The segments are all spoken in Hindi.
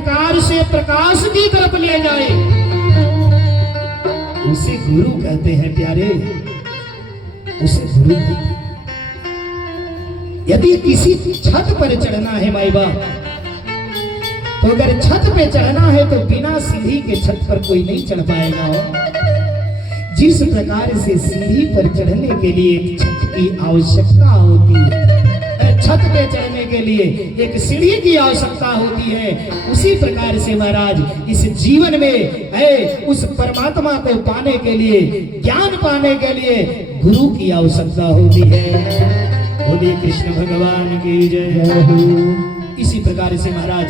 अंधकार से प्रकाश की तरफ ले जाए, उसे गुरु कहते हैं प्यारे, उसे गुरु कहते हैं। यदि किसी छत पर चढ़ना है माई बाप, तो अगर छत पे चढ़ना है तो बिना सीढ़ी के छत पर कोई नहीं चढ़ पाएगा। जिस प्रकार से सीढ़ी पर चढ़ने के लिए एक छत की आवश्यकता होती है, छत पे चढ़ने के लिए एक सीढ़ी की आवश्यकता होती है, उसी प्रकार से महाराज इस जीवन में है उस परमात्मा को पाने के लिए, ज्ञान पाने के लिए गुरु की आवश्यकता होती है। बोलिए कृष्ण भगवान की जय। इसी प्रकार से महाराज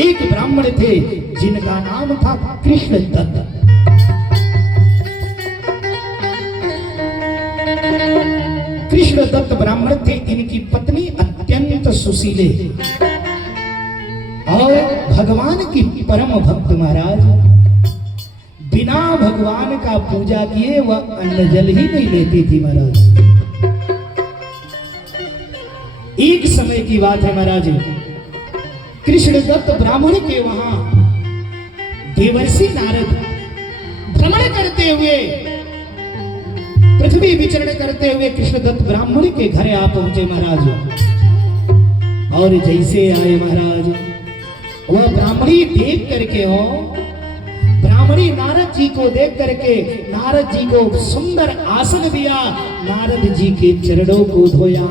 एक ब्राह्मण थे जिनका नाम था कृष्ण दत्त। कृष्ण दत्त ब्राह्मण थे, इनकी पत्नी अत्यंत सुशीले और भगवान की परम भक्त। महाराज बिना भगवान का पूजा किए वह अन्न जल ही नहीं लेती थी। महाराज एक समय की बात है महाराज, कृष्ण दत्त ब्राह्मण के वहां देवर्षि नारद भ्रमण करते हुए, पृथ्वी विचरण करते हुए कृष्ण दत्त ब्राह्मण के घर आ पहुंचे महाराज। और जैसे आए महाराज, वह ब्राह्मणी देख करके हो, ब्राह्मणी नारद जी को देख करके नारद जी को सुंदर आसन दिया, नारद जी के चरणों को धोया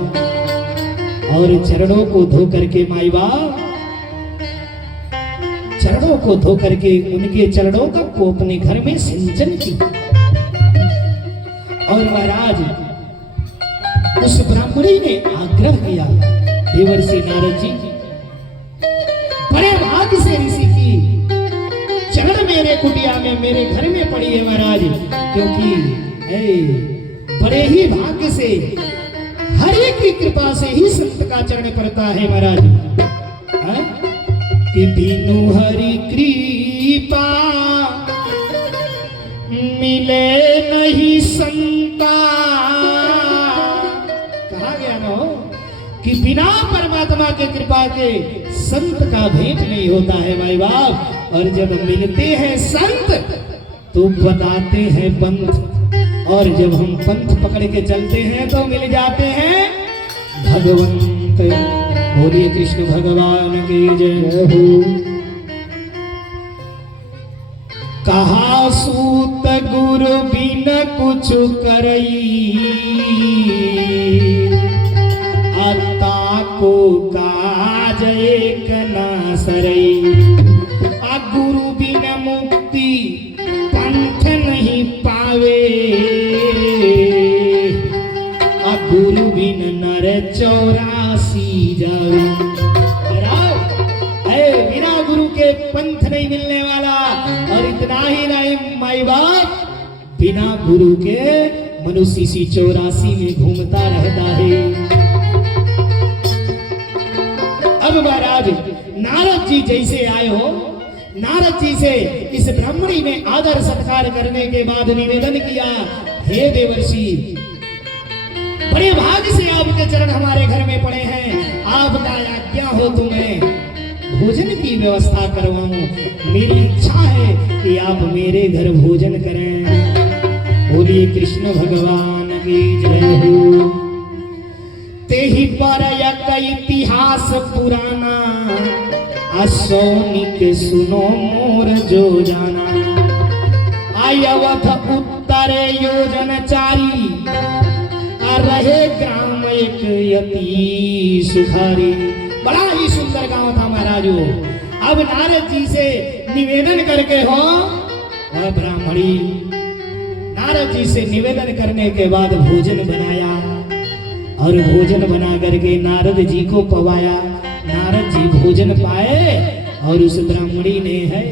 और चरणों को धो करके माई बाप, चरणों को धो करके उनके चरणों को अपने घर में सिंचन की। और महाराज उस ब्राह्मणी ने आग्रह किया, देवर्षि नारद जी बड़े भाग्य से ऋषि की चरण मेरे कुटिया में, मेरे घर में पड़ी है महाराज, क्योंकि बड़े ही भाग्य से हरि की कृपा से ही संत का चरण पड़ता है महाराज। कि बिनु हरि कृपा मिले नहीं संता। कहा गया ना कि बिना परमात्मा के कृपा के संत का भेंट नहीं होता है माई बाप। और जब मिलते हैं संत तो बताते हैं पंथ, और जब हम पंथ पकड़ के चलते हैं तो मिल जाते हैं भगवंत। बोलिए कृष्ण भगवान की जय हो। कहा सूत गुरु बिन कुछ करई, अता को काज एक न सरई। आ गुरु बिन मुक्ति पंथ नहीं पावे, आ गुरु बिन नर 84 जावे। बिना गुरु के पंथ नहीं मिलने वाला। और इतना ही नहीं माई बाप, बिना गुरु के मनुष्य इसी 84 में घूमता रहता है। अब महाराज नारद जी जैसे आए हो, नारद जी से इस ब्राह्मणी ने आदर सत्कार करने के बाद निवेदन किया, हे देवर्षि बड़े भाग्य से आपके चरण हमारे घर में पड़े हैं, आपका आज्ञा हो तो मैं भोजन की व्यवस्था करवाऊं। मेरी इच्छा है कि आप मेरे घर भोजन करें। बोलिए कृष्ण भगवान की जय हो। तेहि पर एक इतिहास पुराना, असौनिक सुनो मोर जो जाना। आयवथ उत्तर योजन 4, रहे ग्राम एक यति सुधारी। बड़ा ही सुंदर गांव था महाराजो। अब नारद जी से निवेदन करके हो, वह ब्राह्मणी नारद जी से निवेदन करने के बाद भोजन बनाया, और भोजन बना करके नारद जी को पवाया। नारद जी भोजन पाए और उस ब्राह्मणी ने है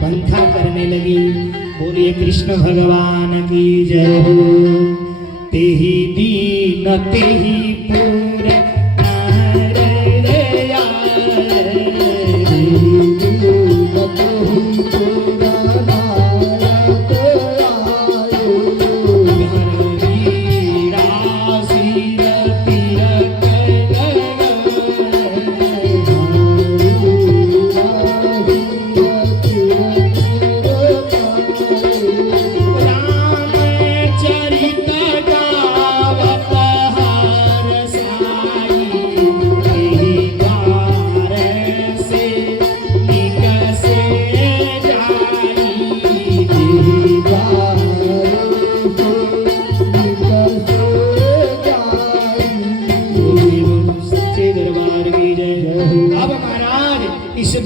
पंथा करने लगी। बोलिए कृष्ण भगवान की जय हो। तेहि दीन तेहि पूर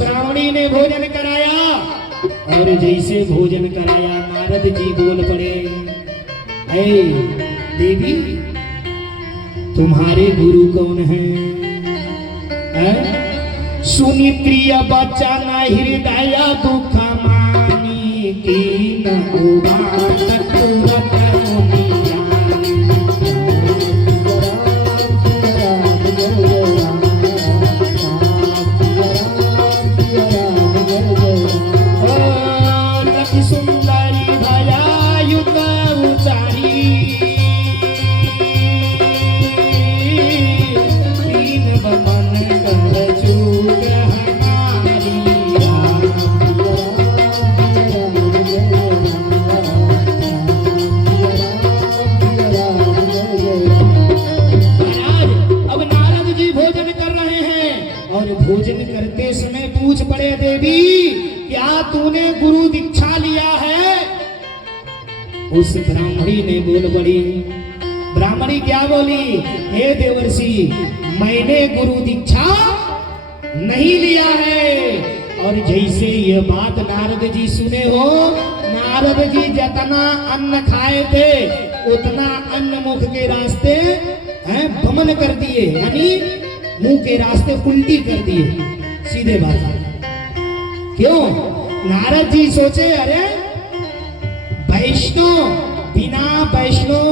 ब्राह्मणी ने भोजन कराया और जैसे भोजन कराया नारद जी बोल पड़े, ऐ देवी तुम्हारे गुरु कौन है? सुनी प्रिय बचन हृदय दुख मानी की न बात तुरत मुनि जानी। लखी सुंदरी भयायुत उचारी दीन बमन कर चूक हमारी। अब नारद जी भोजन कर रहे हैं और भोजन करते समय पूछ पड़े, देवी क्या तूने गुरु दीक्षा लिया है? उस ब्राह्मणी ने बोल पड़ी, ब्राह्मणी क्या बोली, हे देवर्षि मैंने गुरु दीक्षा नहीं लिया है। और जैसे ये बात नारद जी सुने हो, नारद जी जितना अन्न खाए थे उतना अन्न मुख के रास्ते बमन कर दिए, यानी मुंह के रास्ते उल्टी कर दिए, सीधे बात। क्यों? नारद जी सोचे अरे वैष्णव, बिना वैष्णव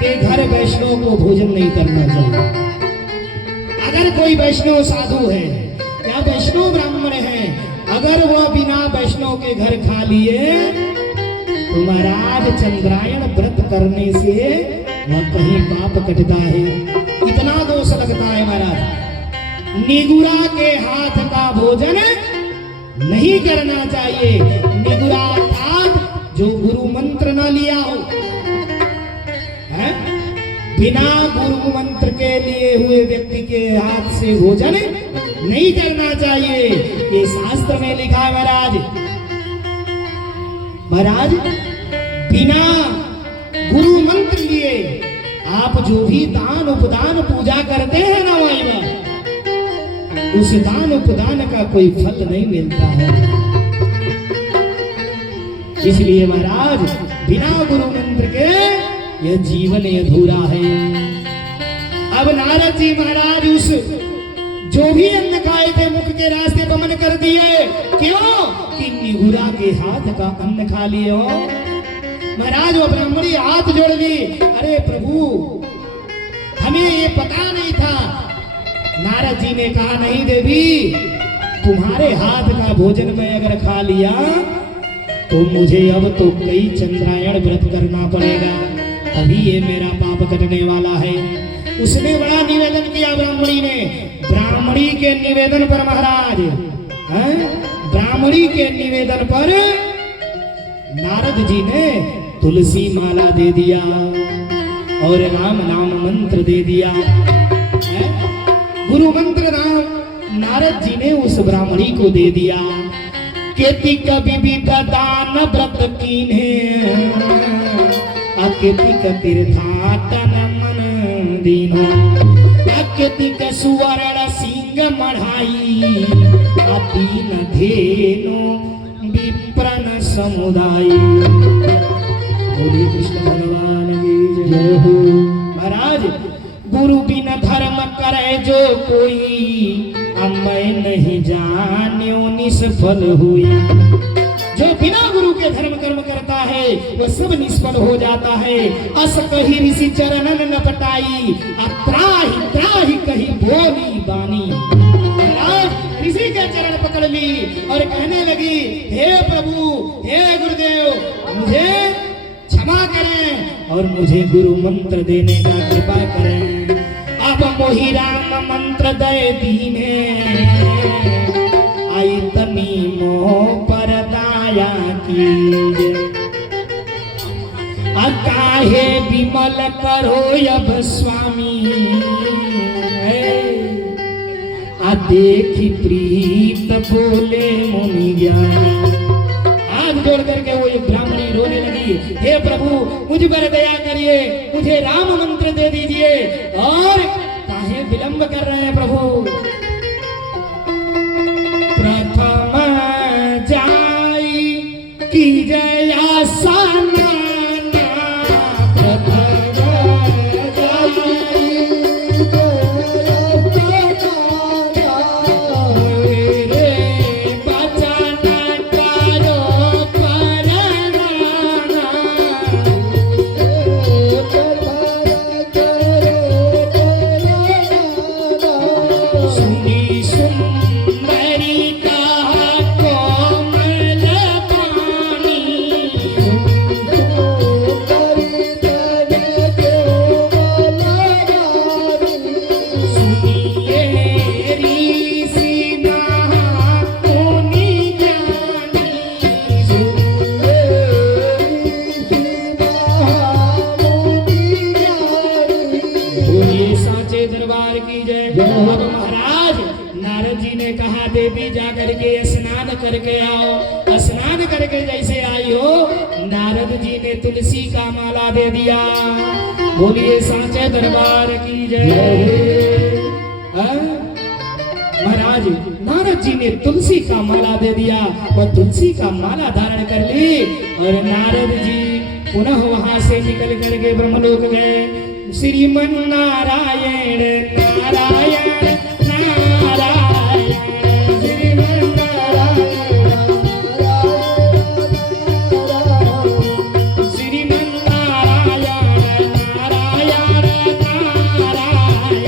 के घर वैष्णव को भोजन नहीं करना चाहिए। अगर कोई वैष्णव साधु है या वैष्णव ब्राह्मण है, अगर वह बिना वैष्णव के घर खा लिए तो महाराज चंद्रायण व्रत करने से वह कहीं पाप कटता है, इतना दोष लगता है महाराज। निगुरा के हाथ का भोजन नहीं करना चाहिए। निगुरा अर्थात जो गुरु मंत्र न लिया हो, है? बिना गुरु मंत्र के लिए हुए व्यक्ति के हाथ से भोजन नहीं करना चाहिए, ये शास्त्र में लिखा है महाराज। महाराज बिना गुरु मंत्र लिए आप जो भी दान उपदान पूजा करते हैं ना, वहीं में उस दान उपदान का कोई फल नहीं मिलता है। इसलिए महाराज बिना गुरु मंत्र के यह जीवन अधूरा है। अब नारद जी महाराज उस जो भी अन्न खाए थे मुख के रास्ते बमन कर दिए। क्यों? कि निगुरा के हाथ का अन्न खा लिए हो। महाराज वो ब्राह्मणी हाथ जोड़ ली, अरे प्रभु हमें ये पता नहीं था। नारद जी ने कहा, नहीं देवी तुम्हारे हाथ का भोजन मैं अगर खा लिया तो मुझे अब तो कई चंद्रायण व्रत करना पड़ेगा, तभी ये मेरा पाप कटने वाला है। उसने बड़ा निवेदन किया ब्राह्मणी ने। ब्राह्मणी के निवेदन पर महाराज, ब्राह्मणी के निवेदन पर नारद जी ने तुलसी माला दे दिया और राम नाम मंत्र दे दिया। गुरु मंत्र नाम नारद जी ने उस ब्राह्मणी को दे दिया। केति कभी भी दान व्रत कीन्हे, अकेति तीर्थाटन मन दीनो, अकेति सुवर्ण सिंह मढ़ाई, अतीन धेनु विप्रन समुदाय। बोलिए कृष्ण भगवान की जय हो। महाराज गुरु बिन धर्म करे जो कोई, मैं नहीं जान्यो निष्फल हुई। जो बिना गुरु के धर्म कर्म करता है वह सब निष्फल हो जाता है। अस कही ऋषि चरणन न पटाई, अत्राहि त्राहि कही बोली बानी। ऋषि के चरण पकड़ ली और कहने लगी, हे प्रभु हे गुरुदेव मुझे क्षमा करें और मुझे गुरु मंत्र देने का कृपा करें। अब मोहि राम मंत्र दे दीने, आई तमी मोह पर दाया कीजे। काहे विमल करो अब स्वामी, आ देखी प्रीत बोले मुनि ज्ञानी। हाथ जोड़ करके वो एक ब्राह्मणी रोने लगी, हे प्रभु मुझ पर दया करिए, मुझे राम मंत्र दे दीजिए। और काहे विलंब कर रहे हैं प्रभु? सुनी सुंदरी का कोमल वाणी, सुनिए ऋषि महामुनि ज्ञानी, बोलिए साचे दरबार की जय। अब महाराज नारद जी ने कहा देवी जा करके स्नान करके आओ। स्नान करके जैसे आई हो नारद जी ने तुलसी का माला दे दिया। बोलिए साचे दरबार की जय। हाँ? महाराज नारद जी ने तुलसी का माला दे दिया और तुलसी का माला धारण कर ली और नारद जी पुनः वहां से निकल करके ब्रह्मलोक गए। श्रीमन नारायण नारायण नारायण, श्रीमन नारायण श्रीमन नारायण नारायण नारायण।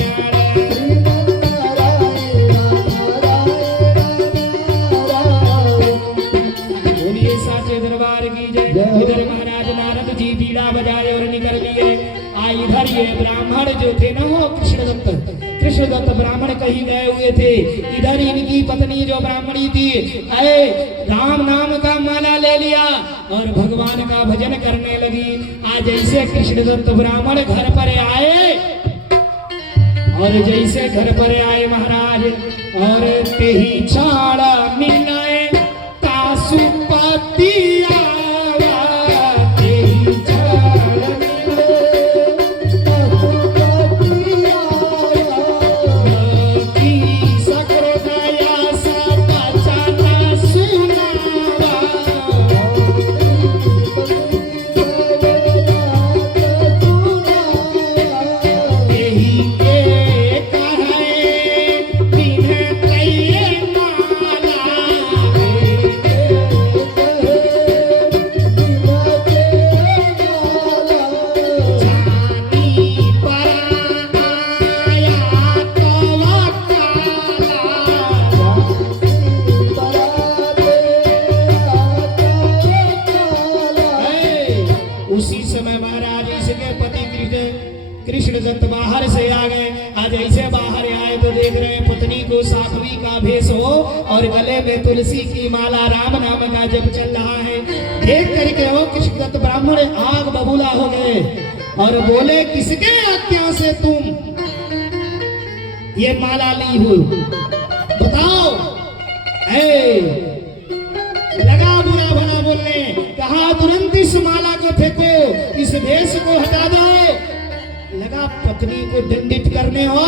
बोलिए साचे दरबार की जय। इधर महाराज नारद जी बीड़ा बजाए और निकल लिए। इधर ये ब्राह्मण जो थे ना वो कृष्णदत्त ब्राह्मण कहीं गए हुए थे। इधर इनकी पत्नी जो ब्राह्मणी थी आए राम नाम का माला ले लिया और भगवान का भजन करने लगी। आज जैसे कृष्णदत्त ब्राह्मण घर पर आए और जैसे घर पर आए महाराज और ते ही छाड़ा मिलाए कासुपति कृष्णदत्त बाहर से आ गए। आज ऐसे बाहर आए तो देख रहे हैं पत्नी को साध्वी का भेष हो और गले में तुलसी की माला राम नाम का जप चल रहा है। देख करके वो कृष्णदत्त ब्राह्मण आग बबूला हो गए और बोले किसके आज्ञा से तुम ये माला ली हो बताओ। लगा बुरा भला बोलने, कहा तुरंत इस माला को फेंको, इस भेष को हटा दो। लगा पत्नी को दंडित करने हो।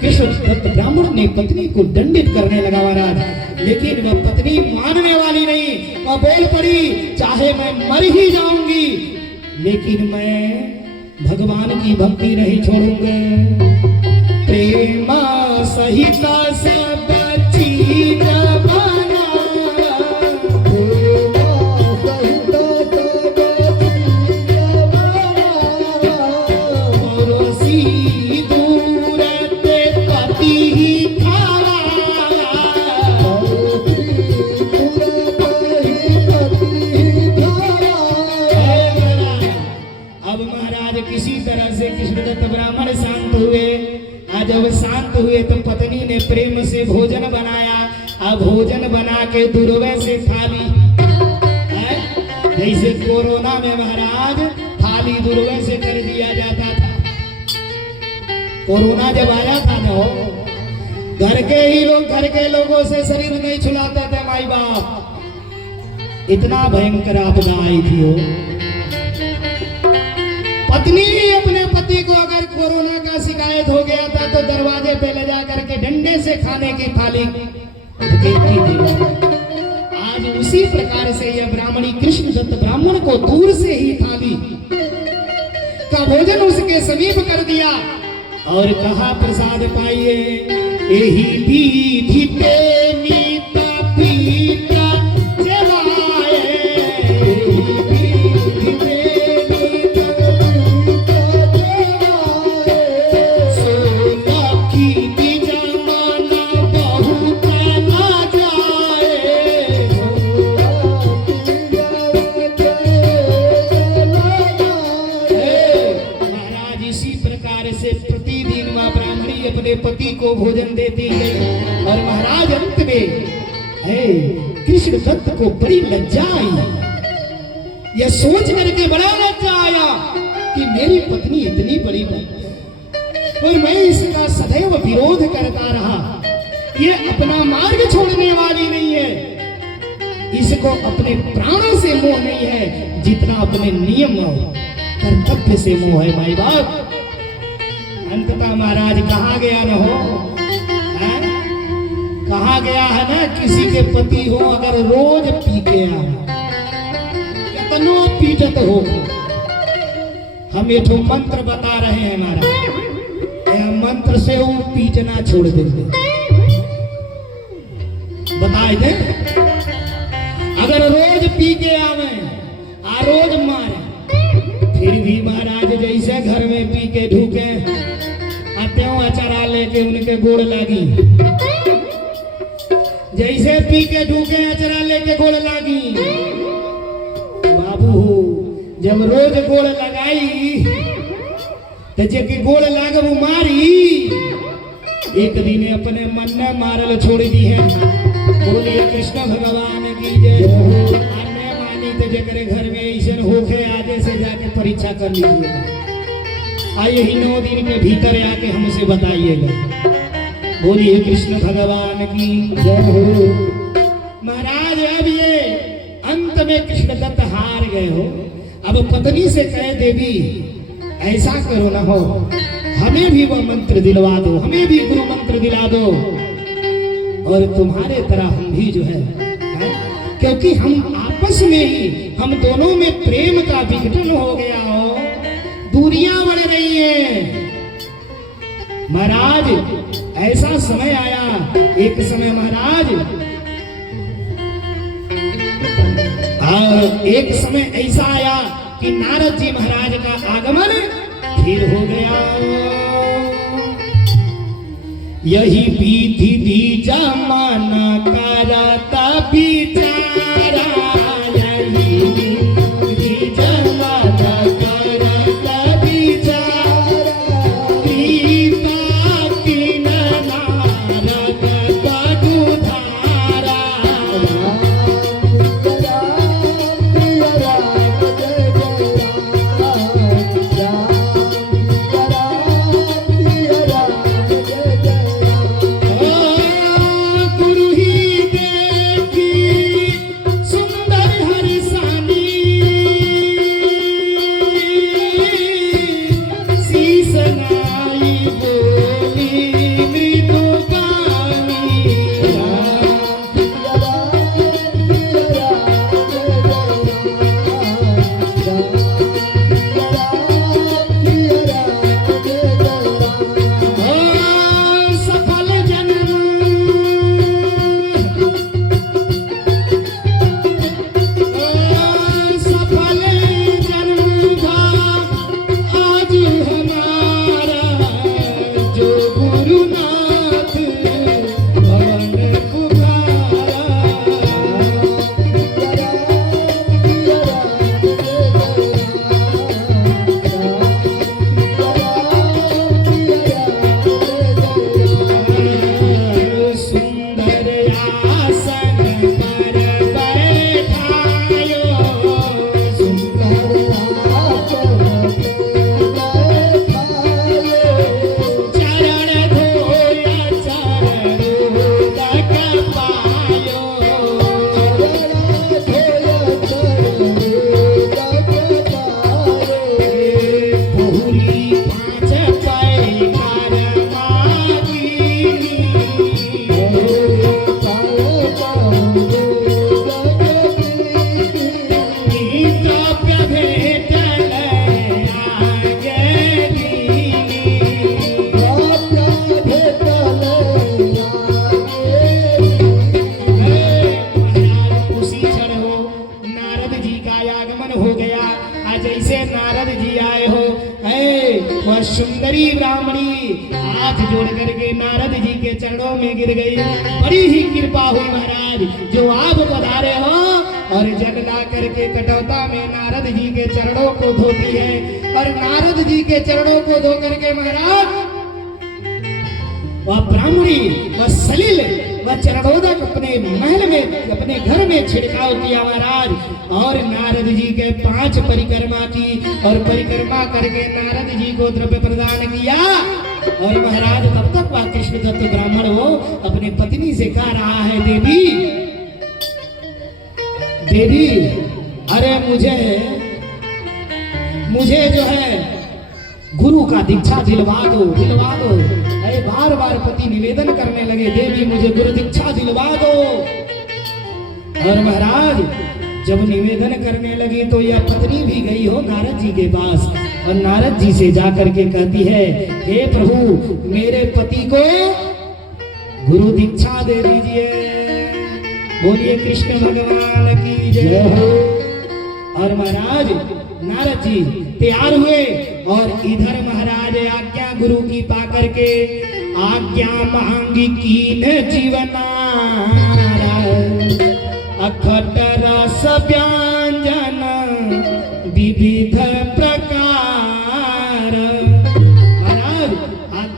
कृष्णदत्त ब्राह्मण ने पत्नी को दंडित करने लगा महाराज, लेकिन वह पत्नी मानने वाली नहीं। वह बोल पड़ी चाहे मैं मर ही जाऊंगी लेकिन मैं भगवान की भक्ति नहीं छोड़ूंगा। प्रेम सहित सब चीज जब शांत हुए तो पत्नी ने प्रेम से भोजन बनाया। अब भोजन बना के दुर्वे से थाली, जैसे कोरोना में महाराज थाली दुर्वे से कर दिया जाता था। कोरोना जब आया था ना घर के ही लोग घर के लोगों से शरीर नहीं छुलाते थे माई बाप। इतना भयंकर आपदा आई थी वो। पत्नी अपने पति को अगर कोरोना का शिकायत हो गया था तो दरवाजे पे ले जा करके डंडे से खाने की थाली धकेलती थी। आज उसी प्रकार से यह ब्राह्मणी कृष्णदत्त ब्राह्मण को दूर से ही थाली का भोजन उसके समीप कर दिया और कहा प्रसाद पाइए। यही विधि पे नीता पीता जलाए, की अपने पति को भोजन देती है। और महाराज अंत में है कृष्ण दत्त को बड़ी लज्जा आई। यह सोच करके बड़ा लज्जा आया कि मेरी पत्नी इतनी बड़ी बात और मैं इसका सदैव विरोध करता रहा। ये अपना मार्ग छोड़ने वाली नहीं है, इसको अपने प्राणों से मोह नहीं है जितना अपने नियम कर्तव्य से मोह है। माई बाप अंततः महाराज कहा गया न हो, कहा गया है ना, किसी के पति हो अगर रोज पी के कितनो पीटत हो। हम ये तो मंत्र बता रहे हैं महाराज, मंत्र से वो पीटना छोड़ देंगे। बताए थे अगर रोज पी के आवे आ रोज मारे, फिर भी महाराज जैसे घर में पी के ढूके आते हो अचारा लेके उनके गोड़ लगी, जैसे पी के ढूके अचरा लेके गोड़ लगी। बाबू जब रोज गोड़ लगाई तो जेके गोड़ लागब मारी, एक दिन अपने मन में मारल छोड़ दी है। बोलिए कृष्ण भगवान की जय। अन्य मानी तो जेकरे घर में ऐसे होके आजे से जाके परीक्षा कर लीजिएगा। आइए ही 9 दिन के भीतर आके हमसे बताइएगा। बोलिए कृष्ण भगवान की जय हो। महाराज अब ये अंत में कृष्ण दत्त हार गए हो। अब पत्नी से कहे देवी ऐसा करो ना हो, हमें भी वह मंत्र दिलवा दो, हमें भी गुरु मंत्र दिला दो और तुम्हारे तरह हम भी जो है, क्योंकि हम आपस में ही हम दोनों में प्रेम का विघटन हो गया हो, दूरियां बढ़ रही है। महाराज ऐसा समय आया, एक समय महाराज एक समय ऐसा आया कि नारद जी महाराज का आगमन फिर हो गया। यही विधि दी जमाना करता बिचारा, यही विधि जमाना करता बिचारा, प्रीता तीन नारद का दुधारा। सुंदरी ब्राह्मणी हाथ जोड़ करके नारद जी के चरणों में गिर गई। बड़ी ही कृपा हुई महाराज, जो आप पधारे हो और जल ला करके कटौता में नारद जी के चरणों को धोती है। और नारद जी के चरणों को धो करके महाराज वह ब्राह्मणी, वह सलिल, वह चरणोदक अपने महल में, अपने घर में छिड़काव किया महाराज। और नारद जी के 5 परिक्रमा की और परिक्रमा करके नारद जी को द्रव्य प्रदान किया। और महाराज तब तक वह कृष्ण दत्त ब्राह्मण वो अपने पत्नी से कह रहा है, देवी देवी, अरे मुझे जो है गुरु का दीक्षा दिलवा दो, दिलवा दो। अरे बार बार पति निवेदन करने लगे, देवी मुझे गुरु दीक्षा दिलवा दो। और महाराज जब निवेदन करने लगी तो यह पत्नी भी गई हो नारद जी के पास और नारद जी से जाकर के कहती है, हे प्रभु मेरे पति को गुरु दीक्षा दे दीजिए। बोलिए कृष्ण भगवान की जय हो। और महाराज नारद जी तैयार हुए और इधर महाराज आज्ञा गुरु की पाकर के आज्ञा मांगी कीन जीवनारा अखट रस